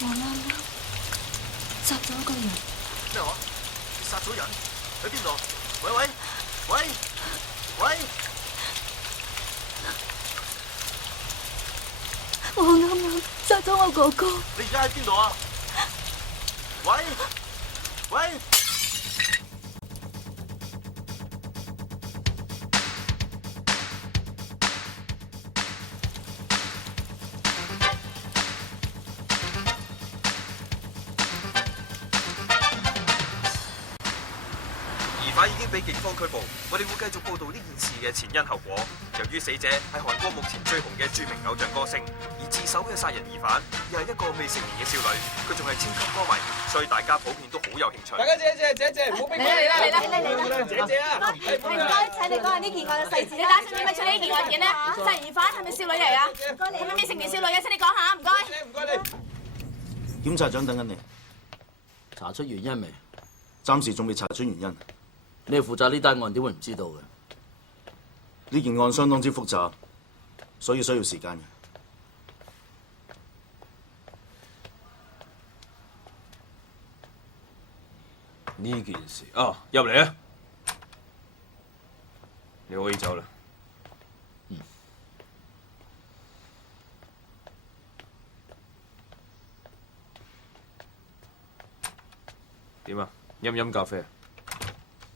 我啱啱殺咗一個人。咩話？你殺咗人？喺邊度？喂喂喂喂！我啱啱殺咗我哥哥。你而家喺邊度啊？喂喂！疑犯已經被警方拘捕，我哋會繼續報道呢件事嘅前因後果。由於死者係韓國目前最紅嘅著名偶像歌星，而自首嘅殺人疑犯又係一個未成年嘅少女，佢仲係超級歌迷，所以大家普遍都好有興趣。大家姐，唔好逼我嚟啦！姐啊！唔該，請你講下呢件案嘅細節。你打算點樣處理呢件案件呢？殺人疑犯係咪少女嚟啊？係咪未成年少女嘅？請你講下，唔該。唔該你。檢察長等緊你，查出原因未？暫時仲未查出原因。你係負責呢單案，點會唔知道嘅？呢件案相當之複雜，所以需要時間嘅。呢件事啊，入嚟啊！你可以走啦。點啊？飲唔飲咖啡啊？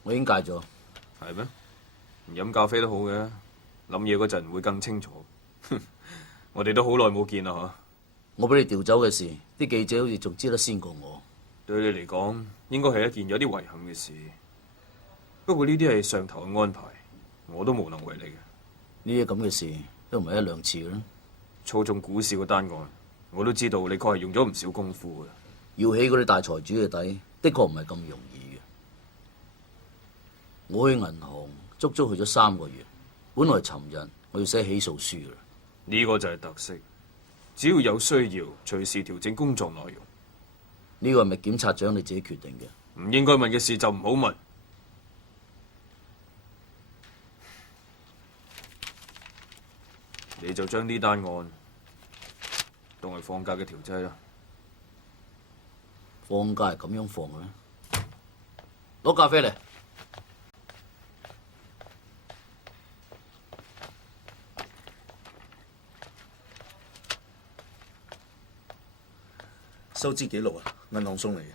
我已經戒咗。係咩？唔飲咖啡都好嘅，諗嘢嗰陣會更清楚。我哋都好耐冇見啦，嚇。我俾你調走嘅事，啲記者好似仲知得先過我。對你嚟講，應該係一件有啲遺憾嘅事。不過呢啲係上頭嘅安排，我都無能為力嘅。呢啲咁嘅事都唔係一兩次嘅啦。操縱股市個單案，我都知道你確係用咗唔少功夫嘅。要起嗰啲大財主嘅底，的確唔係咁容易嘅。我去銀行足足去咗3個月，本來尋日我要寫起訴書嘅。呢個就係特色，只要有需要，隨時調整工作內容。呢個係咪檢察長你自己決定嘅？唔應該問嘅事就唔好問。你就將呢單案當係放假嘅調劑啦。放假係咁樣放嘅咩？攞咖啡嚟。收支記錄啊，銀行送嚟嘅。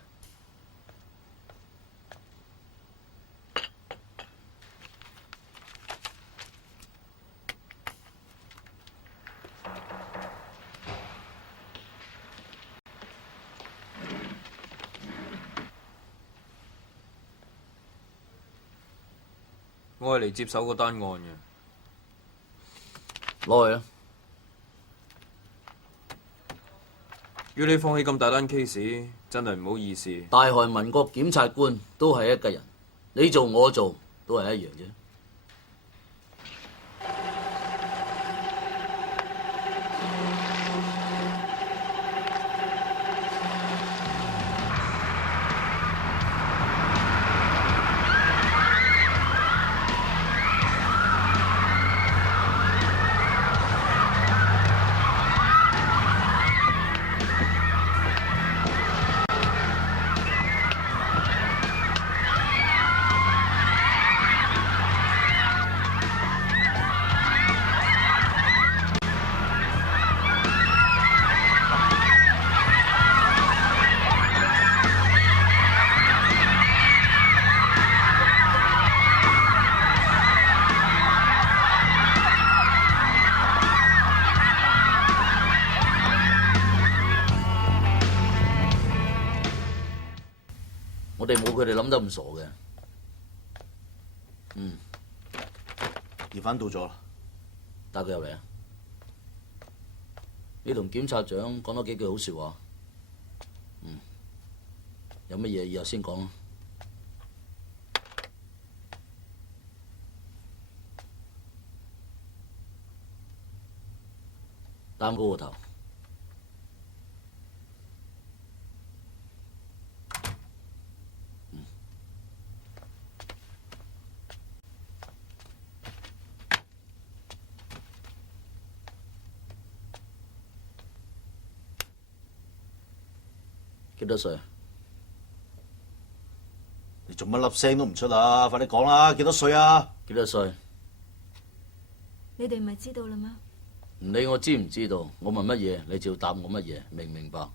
我係嚟接手個單案嘅。攞去啊！要你放棄咁大單 case， 真係唔好意思。大韓民國檢察官都係一個人，你做我做都係一樣啫。我哋冇佢哋諗得咁傻嘅。疑犯到咗啦，帶佢入嚟啊！你同檢察長講多幾句好説話。有乜嘢以後先講咯。擔高個頭。幾多歲？你做乜粒聲都唔出啊？快啲講啦，幾多歲啊？幾多歲？你哋咪知道啦咩？唔理我知唔知道，我問乜嘢你就要答我乜嘢，明唔明白？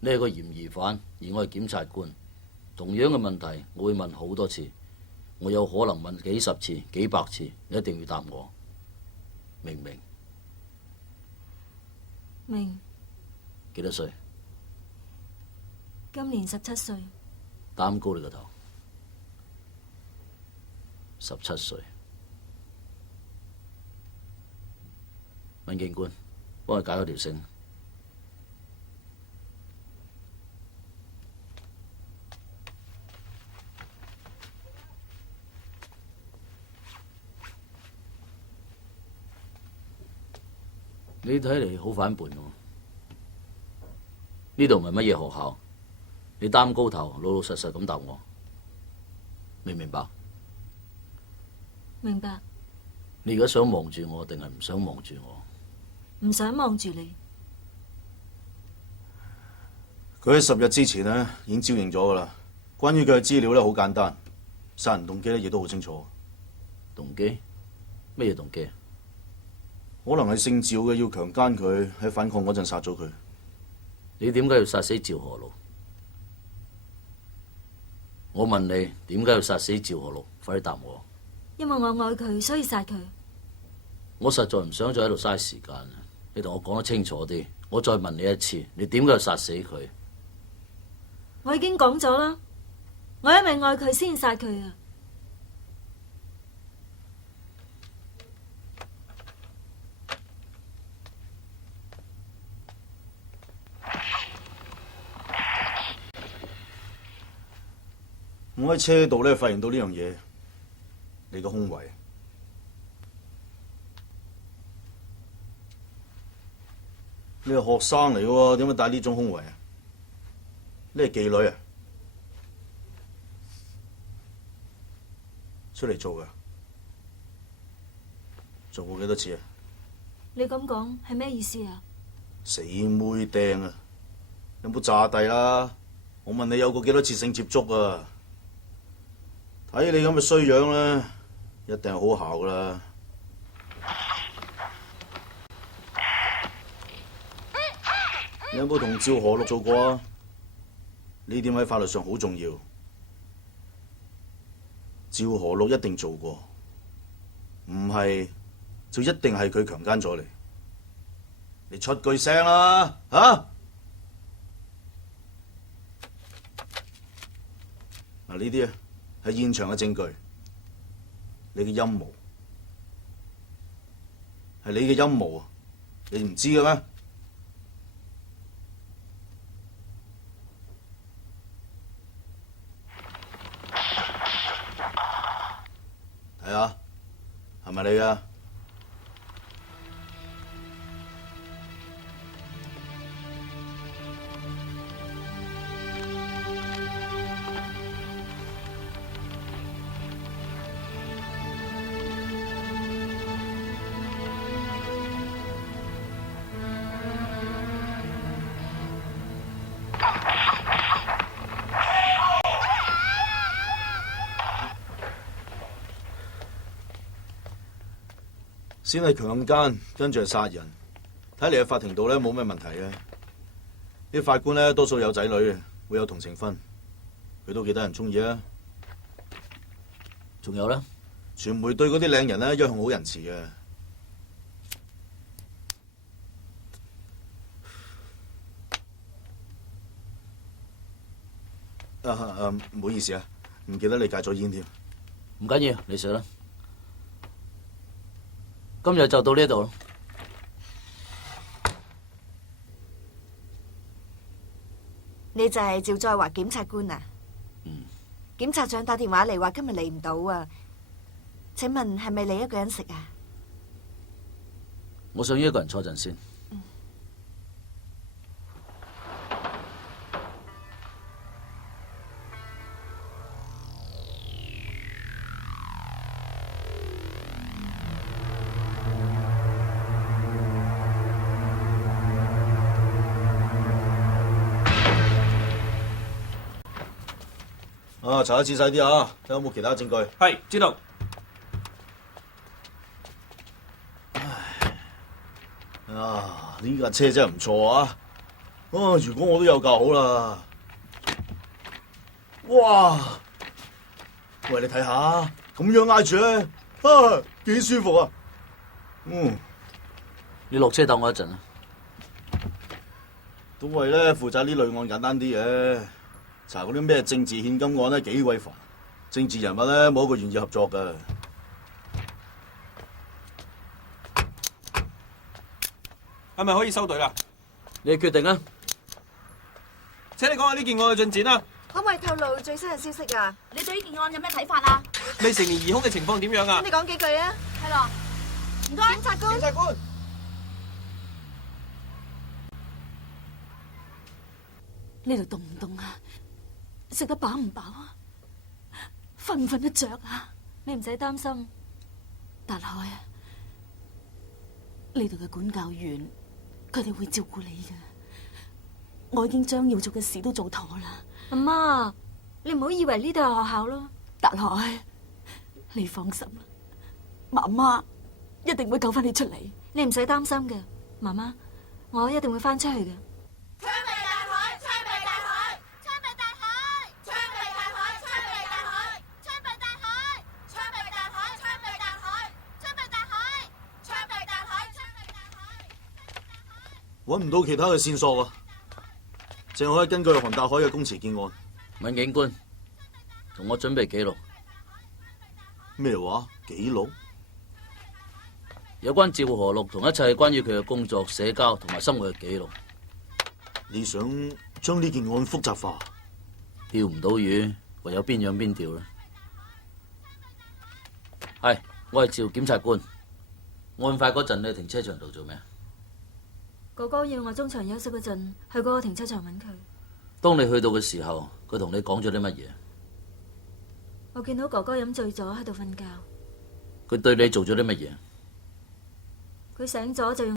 你係個嫌疑犯，而我係檢察官，同樣嘅問題我會問好多次，我有可能問幾十次、幾百次，你一定要答我，明唔明？明。幾多歲？今年17歲。擔高你個頭。17歲。民警官，幫佢解開條繩。你睇嚟好反叛喎！呢度唔係乜嘢學校，你擔高頭，老老實實咁答我，明唔明白？明白。你而家想望住我，定係唔想望住我？唔想望住你。佢喺10日之前呢已經招認咗噶啦。關於佢嘅資料咧，好簡單，殺人動機咧亦都好清楚。動機？乜嘢動機？可能係姓趙嘅要強姦佢，喺反抗嗰陣殺咗佢。你點解要殺死趙河祿？我問你點解要殺死趙河祿？快啲答我！因為我愛佢，所以殺佢。我實在唔想再喺度嘥時間。你同我講得清楚啲。我再問你一次，你點解要殺死佢？我已經講咗啦，我因為愛佢先殺佢啊！我喺車度咧發現到呢樣嘢，你個胸圍。你係學生嚟嘅喎，點解戴呢種胸圍啊？你係妓女啊？出嚟做㗎？做過幾多次啊？你咁講係咩意思啊？死妹釘啊！有冇詐帝啦？我問你有過幾多次性接觸啊？睇你咁嘅衰樣咧，一定係好姣噶啦！你有冇同趙河祿做過啊？呢點喺法律上好重要。趙河祿一定做過，唔係就一定係佢強姦咗你。你出句聲啦，嚇！嗱，呢啲啊係現場嘅證據，你嘅陰謀係你嘅陰謀啊！你唔知嘅咩？睇下係咪你㗎？先係強姦，跟住係殺人。睇嚟喺法庭度咧冇咩問題嘅。啲法官咧多數有仔女嘅，會有同情分，佢都幾得人中意啊。仲有咧，傳媒對嗰啲靚人咧一向好仁慈嘅。唔好意思啊，唔記得你戒咗煙添。唔緊要，你食啦。今日就到呢度咯。你就係趙在華檢察官啊？檢察長打電話嚟話今日嚟唔到啊。請問係咪你一個人食啊？我想一個人坐陣先。啊，查得仔細啲啊，睇有冇其他證據。係，知道。啊，呢架車真係唔錯啊！啊，如果我都有架好啦。哇！喂，你睇下，咁樣挨住咧，啊，幾舒服啊！嗯，你落車等我一陣啊。都係咧，負責呢類案簡單啲嘅，查嗰啲咩政治獻金案咧幾鬼煩，政治人物咧冇一個願意合作噶。係咪可以收隊啦？你決定啊！請你講下呢件案嘅進展啦。可唔可以透露最新嘅消息啊？你對呢件案有咩睇法啊？未成年疑兇嘅情況點樣啊咁？你講幾句啊？係咯，唔該。檢察官，檢察官，呢度凍唔凍啊？食得飽唔飽啊？瞓唔瞓得着啊？你唔使擔心。達海啊，呢度嘅管教員，佢哋會照顧你嘅。我已經將要做嘅事都做妥啦。阿媽，你唔好以為呢度係學校咯。達海，你放心啦，媽媽一定會救翻你出嚟。你唔使擔心嘅，媽媽，我一定會翻出去嘅。槍斃大海，槍斃大海，槍斃大海，槍斃大海，槍斃大海，槍斃大海，槍斃大海，槍斃大海，槍斃大海，槍斃大海，槍斃大海。揾唔到其他嘅線索啊，淨可以根據韓大海嘅供詞見案。問警官，同我準備記錄。咩話？記錄？有關趙河祿同一切關於佢嘅工作、社交同埋生活嘅記錄。你想將呢件案複雜化？釣唔到魚，唯有邊養邊釣啦。係，我係趙檢察官。案發嗰陣，你喺停車場度做咩？哥哥要我中場休息嗰陣，去嗰個停車場揾佢。當你去到嘅時候，佢同你講咗啲乜嘢？我見到哥哥飲醉咗喺度瞓覺，佢對你做咗啲乜嘢？佢醒咗就用